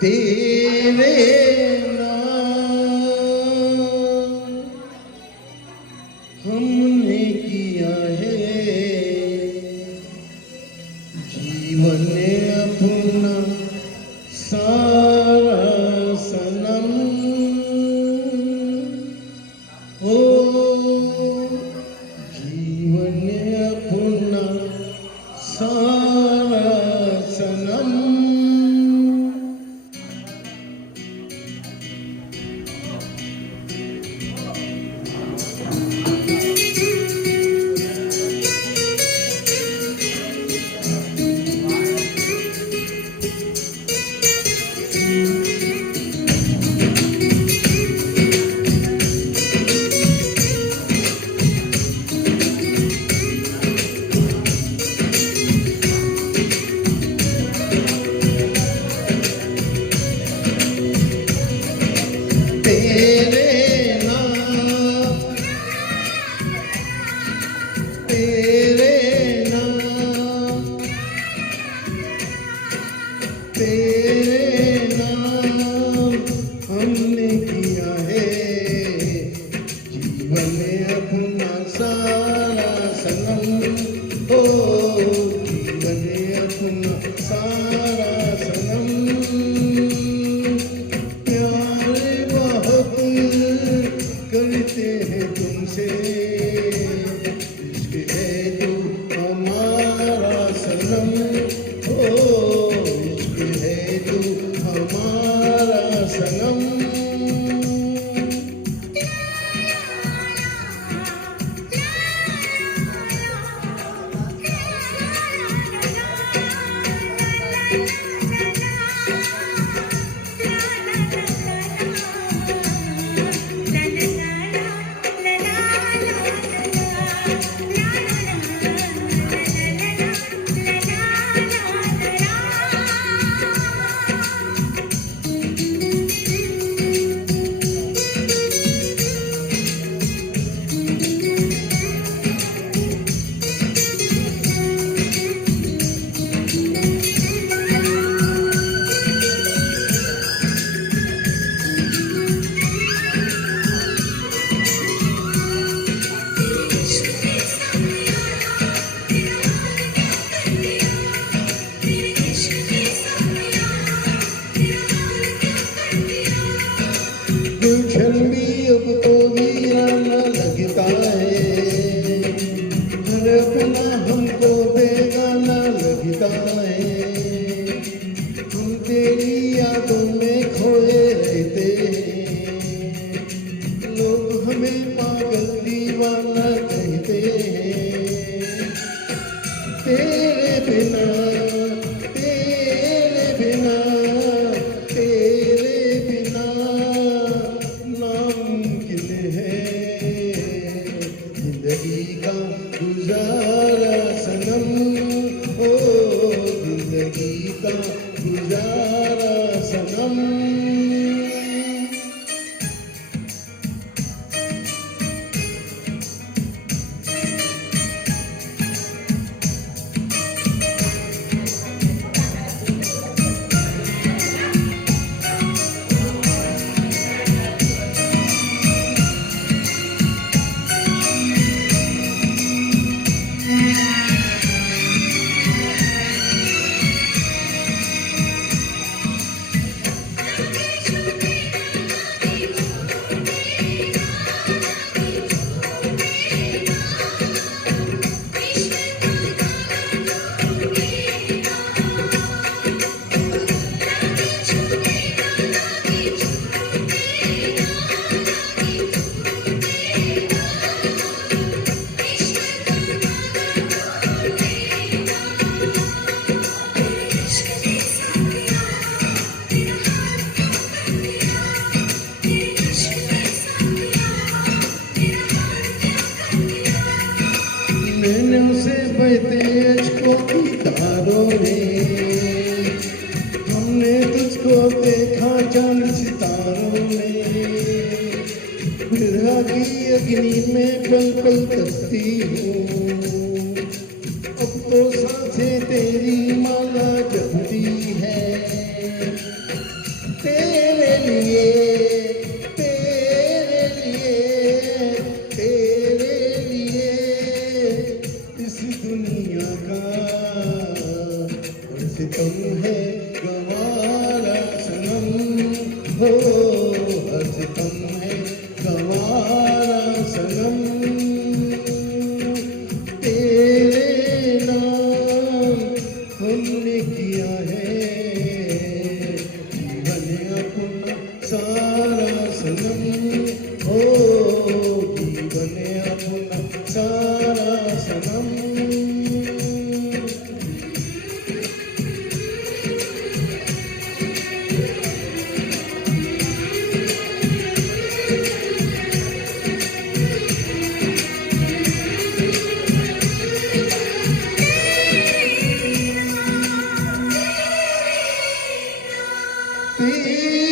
तेरे नाम हमने किया है जीवन अपना सारा सनम हो जीवन अपना सारा सनम तेरे नाम तेरे नाम तेरे नाम हमने किया है जीवन अपना सारा सनम हो जीवन अपना सारा सनम करते हैं तुमसे इश्क है तू हमारा सनम ओ इश्क है तू हमारा सनम गुलशन भी अब तो वीराना लगता है हर अपना हमको बेगाना लगता है हम तेरी यादों में खोए रहते हैं लोग हमें पागल दीवाना कहते हैं तेरे बिना तेरे बिना तेरे बिना नामुमकिन है जिंदगी का गुजारा सनम ओ जिंदगी का गुजारा सनम नैनों से बहते अश्कों की धारों में हमने तुझको देखा चांद सितारों में बिरहा की अग्नि में पल पल कसती हूँ अब तो सांसें तेरी माला जपती है तेरे